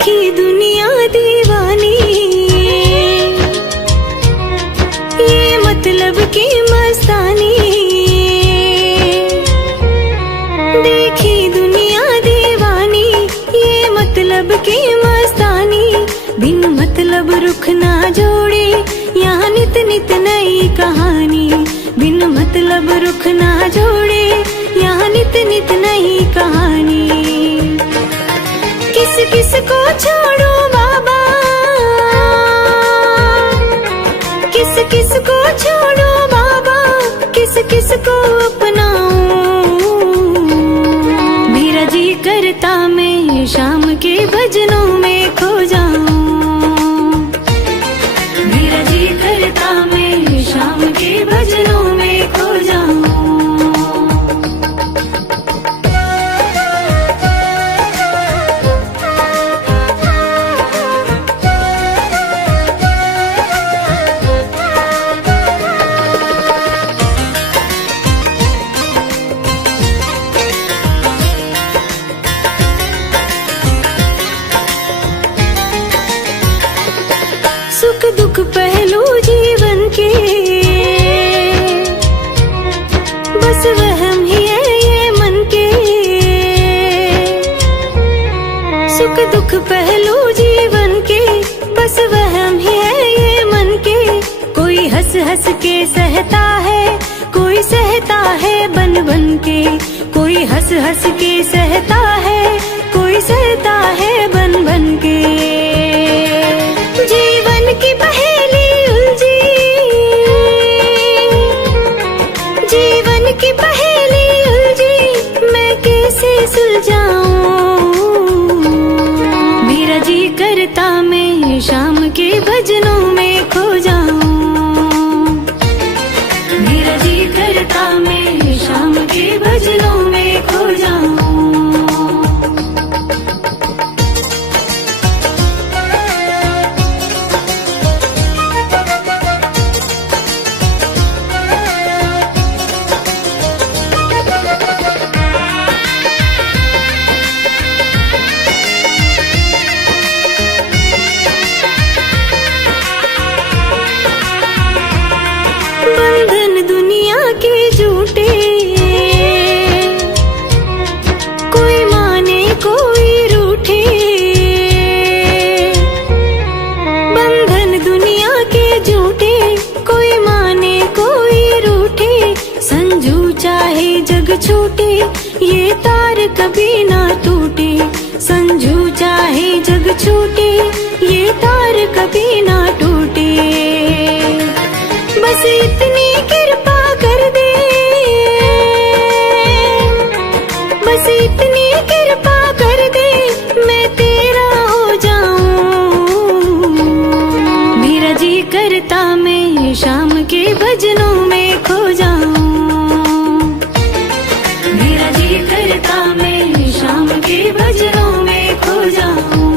देखी दुनिया दीवानी, ये मतलब की मस्तानी। देखी दुनिया दीवानी, ये मतलब की मस्तानी। बिन मतलब रुख ना जोड़े, यहाँ नित नित नई कहानी। बिन मतलब रुख ना जोड़े, यहाँ नित नित नई कहानी। किस किस को छोड़ो बाबा, किस किस को छोड़ो बाबा, किस किस को अपनाऊं। मेरा जी करता मैं शाम के भजनों में खो जाऊं। मेरा जी करता मैं शाम के भजनों में खो जाऊं। सुख दुख पहलू जीवन के, बस वहम ही है ये मन के। सुख दुख पहलू जीवन के, बस वहम ही है ये मन के। कोई हंस हंस के सहता है, कोई सहता है बन बन के। कोई हंस हंस के सहता है, कोई सहता है बन बन के। जीवन की पहेली उलझी, जीवन की पहेली उलझी, मैं कैसे सुलझाऊं। मेरा जी करता मैं शाम के भजनों में खो जाऊं। मेरा जी करता मैं शाम के भजनों में खो जाऊं। बंधन दुनिया के झूठे, कोई माने कोई रूठे। बंधन दुनिया के झूठे, कोई माने कोई रूठे। संजू चाहे जग छूटे, ये तार कभी ना टूटे। संजू चाहे जग छूटे, ये तार कभी ना टूटे। बस इतनी कृपा कर दे, बस इतनी कृपा कर दे, मैं तेरा हो जाऊं। मेरा जी करता मैं शाम के भजनों में खो जाऊं। मेरा जी करता मैं शाम के भजनों में खो जाऊं।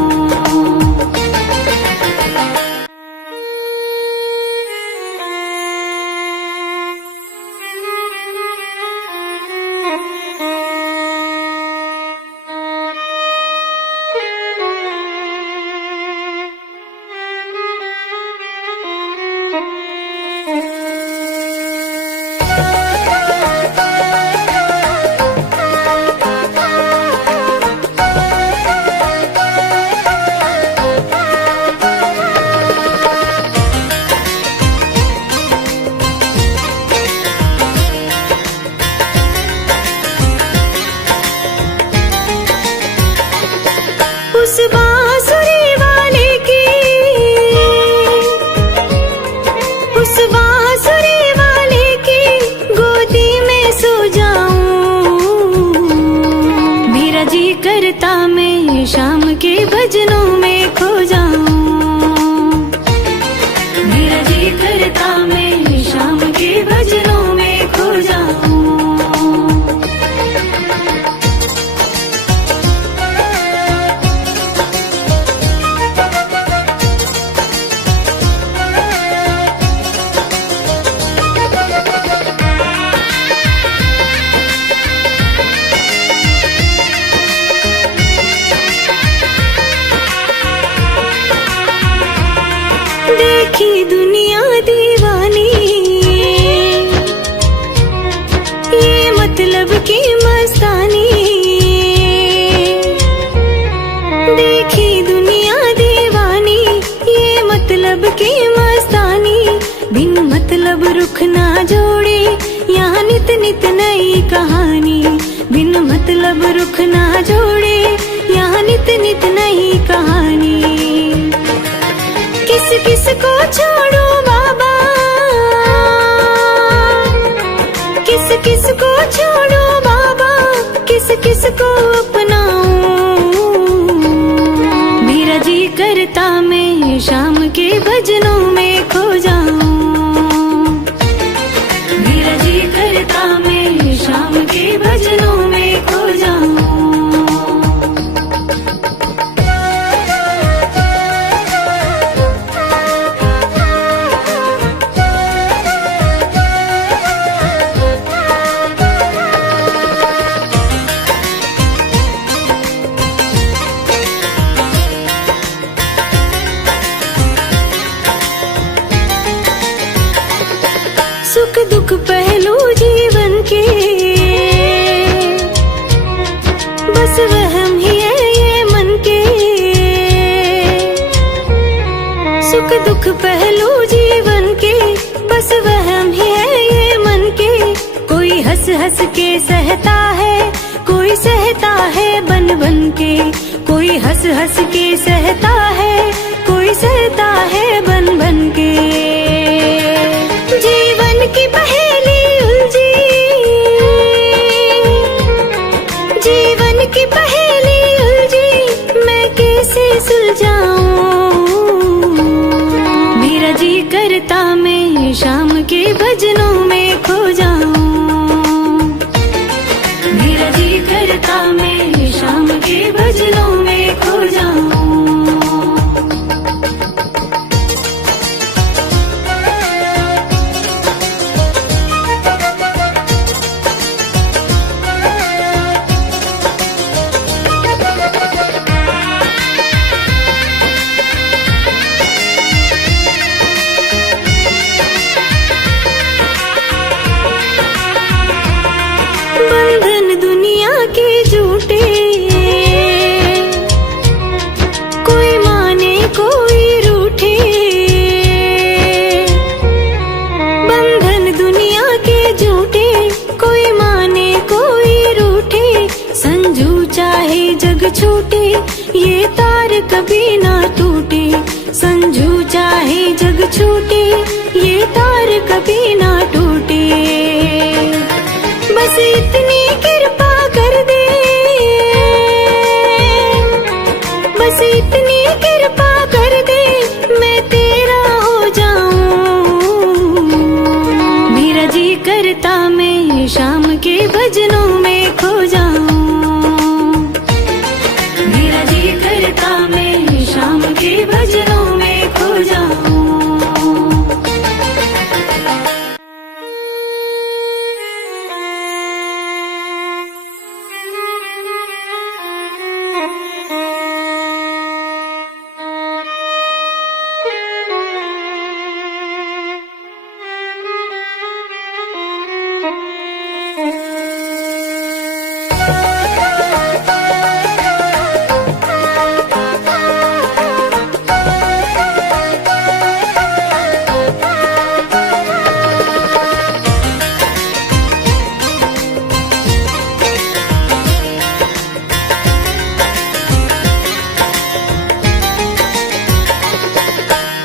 देखी दुनिया दीवानी, ये मतलब की मस्तानी। बिन मतलब रुख ना जोड़े, यहाँ नित नित नई कहानी। बिन मतलब रुख ना जोड़े, यहाँ नित नित नई कहानी। किस किस को छोड़ो बाबा, किस किस को छोड़ो बाबा, किस किस को अपनाऊं। मेरा जी करता मैं शाम के भजनों में खो जाऊं। मेरा जी करता मैं शाम के भजनों में खो जाऊं। सुख दुख पहलू जीवन के, बस वहम ही है ये मन के। सुख दुख पहलू जीवन के, बस वहम ही है ये मन के। कोई हंस हंस के सहता है, कोई सहता है बन बन के। कोई हंस हंस के सहता है, कोई सहता है बन बन के। जीवन की पहेली उलझी, जीवन की पहेली उलझी, मैं कैसे सुलझाऊं। मेरा जी करता मैं शाम के भजनों में खो जाऊं। मेरा जी करता मैं शाम के भजनों में खो जाऊं। बंधन दुनिया के झूठे, कोई माने कोई रूठे। बंधन दुनिया के झूठे, कोई माने कोई रूठे। संजू चाहे जग छूटे, ये तार कभी ना टूटे। संजू चाहे जग छूटे, ये तार कभी ना टूटे। बस इतनी कृपा कर दे, बस इतनी कृपा कर दे, मैं तेरा हो जाऊं। मेरा जी करता मैं शाम के भजनों में खो जाऊं। मेरा जी करता मैं शाम के भजनों में खो जाऊं।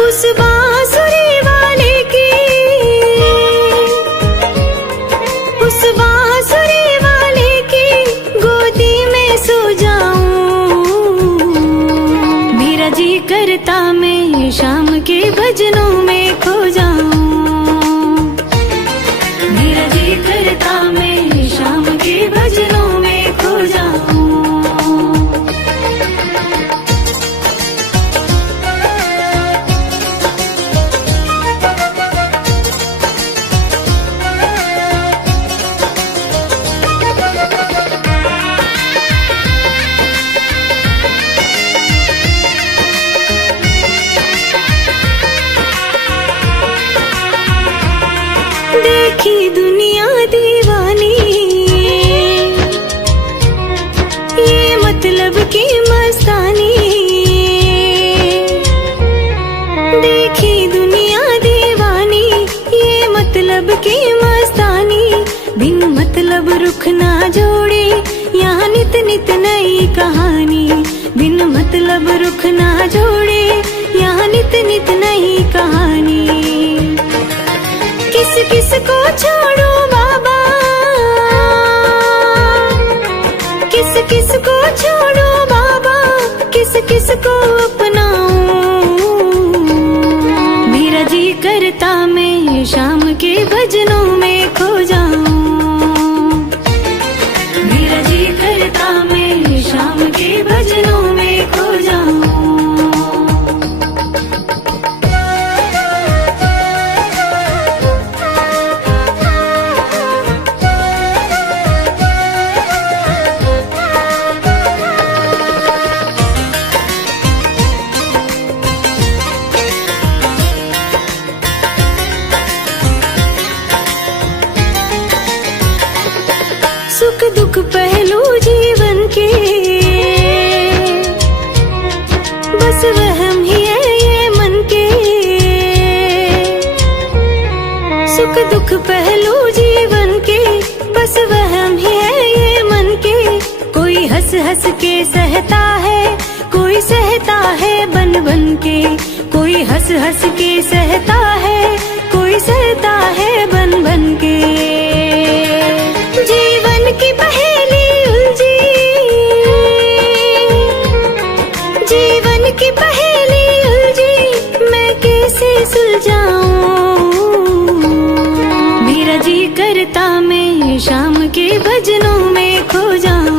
उस बांसुरी वाले की, उस बांसुरी वाले की गोदी में सो जाऊं। मेरा जी करता मैं शाम के भजनों में खो जाऊं। मेरा जी करता मैं शाम के भजनों में खो जाऊं। ना जोड़े, यहाँ नित नित नई कहानी। बिन मतलब रुख ना जोड़े, यहाँ नित नित नई कहानी। किस किस को छोड़ो बाबा, किस किस को छोड़ो बाबा, किस किस को अपनाऊं। मेरा जी करता मैं शाम के भजनों में खो जाऊं। मेरा जी करता मैं शाम के भजनों में खो जाऊं। सुख दुख पहलू जीवन के, बस वहम ही है ये मन के। सुख दुख पहलू जीवन के, बस वहम ही है ये मन के। कोई हंस हंस के सहता है, कोई सहता है बन बन के। कोई हंस हंस के सहता है, कोई सहता है बन बन के। जीवन की पहेली उलझी, जीवन की पहेली उलझी, मैं कैसे सुलझाऊं। मेरा जी करता मैं शाम के भजनों में खो जाऊं।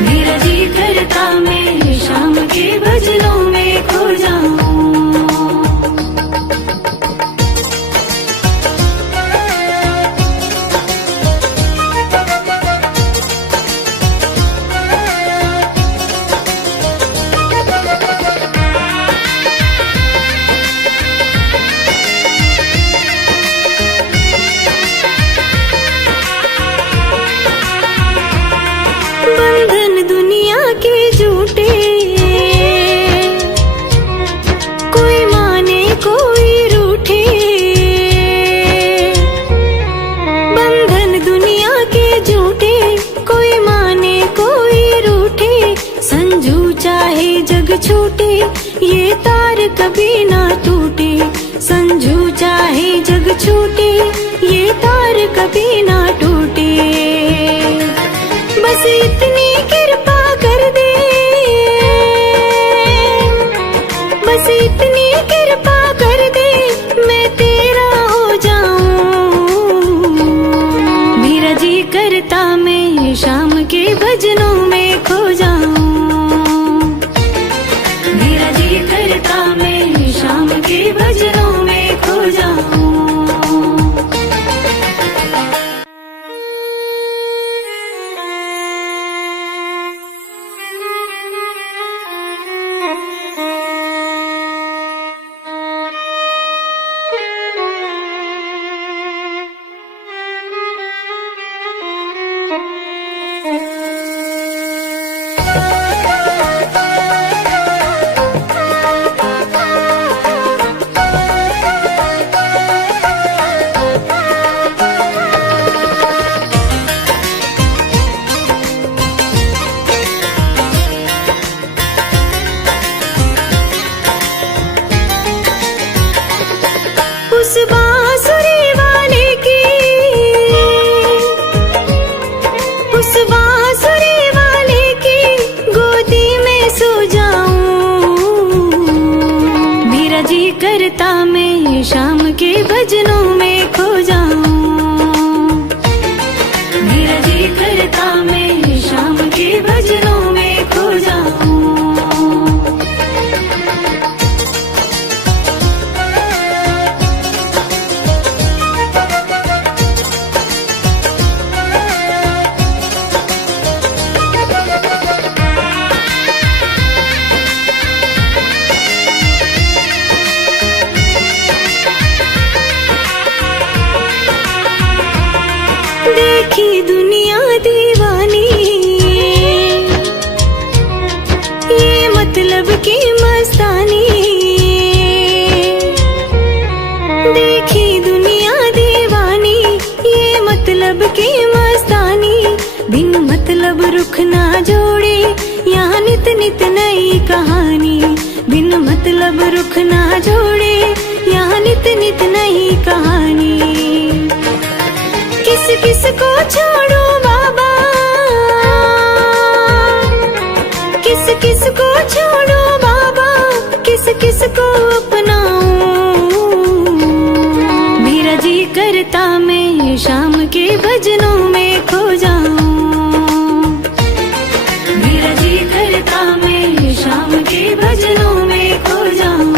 मेरा जी करता मैं शाम के भजनों में खो जाऊं। बंधन दुनिया के झूठे, कोई माने कोई रूठे। बंधन दुनिया के झूठे, कोई माने कोई रूठे। संजू चाहे जग छूटे, ये तार कभी ना टूटे। संजू चाहे जग छूटे, ये तार कभी ना टूटे। बस इतनी कृपा कर दे, बस इतनी कृपा कर दे, मैं तेरा हो जाऊं। मेरा जी करता मैं शाम के भजनों में खो जाऊं। मेरा जी करता मैं शाम के भजनों में खो जाऊं। उस बांसुरी वाले की, उस बांसुरी वाले की गोदी में सो जाऊं। मेरा जी करता मैं शाम के भजनों में खो जाऊं। मेरा जी करता मैं शाम के भजनों में खो जाऊं। देखी दुनिया दीवानी, ये मतलब की मस्तानी। देखी दुनिया दीवानी, ये मतलब ना जोड़े, यहाँ नित नित नई कहानी। बिन मतलब रुख ना जोड़े, यहाँ नित नित नई कहानी। किस किस को छोड़ो बाबा, किस किस को छोड़ो बाबा, किस किस को अपनाऊं। मेरा जी करता मैं शाम के भजनों में खो जाऊं। मेरा जी करता मैं शाम के भजनों में खो जाऊं।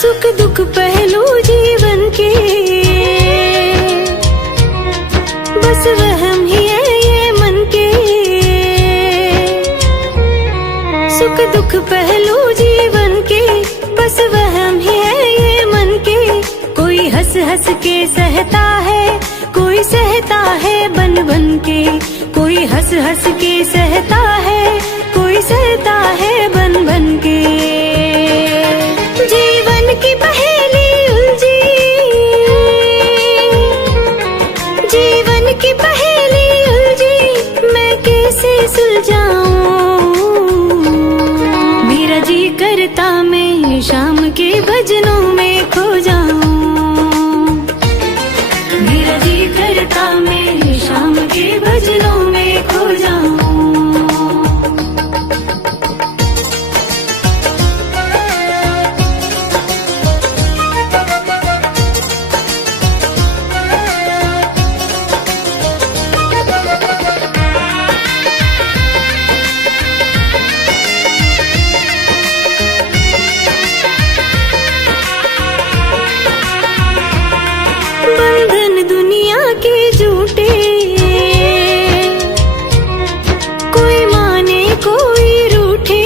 सुख दुख पहलू जीवन के, बस वहम ही है ये मन के। सुख दुख पहलू जीवन के, बस वहम ही है ये मन के। कोई हंस हंस के सहता है, कोई सहता है बन बन के। कोई हंस हंस के सहता है, कोई सहता है बन बन के। जीवन की पहेली उलझी, जीवन की पहेली उलझी, मैं कैसे सुलझाऊं। मेरा जी करता मैं शाम के भजनों में खो जाऊं। मेरा जी करता मैं शाम के भजनों में खो जाऊं। बंधन दुनिया के झूठे, कोई माने कोई रूठे।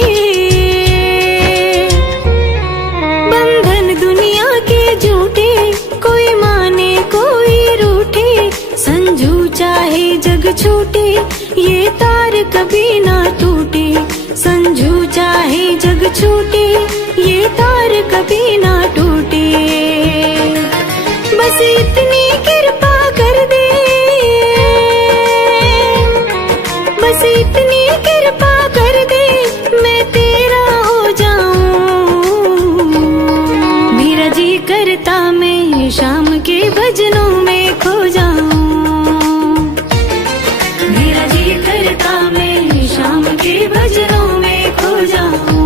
बंधन दुनिया के झूठे, कोई माने कोई रूठे। संजू चाहे जग छूटे, ये तार कभी ना टूटे। संजू चाहे जग छूटे, ये तार कभी ना टूटे। बस इतनी कृपा कर दे, बस इतनी कृपा कर दे, मैं तेरा हो जाऊं। मेरा जी करता मैं शाम के भजनों में खो जाऊं। मेरा जी करता मैं शाम के भजनों में खो जाऊं।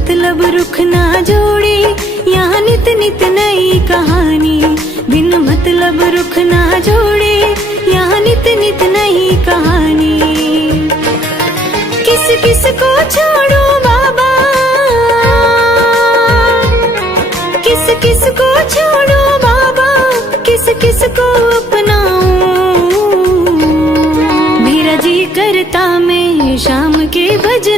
मतलब रुख ना जोड़े, यहाँ नित नित नई कहानी। बिन मतलब रुख ना जोड़े, यहाँ नित नित नई कहानी। किस किस को छोड़ो बाबा, किस किस को छोड़ो बाबा, किस किस को अपनाऊं। मेरा जी करता मैं शाम के भजन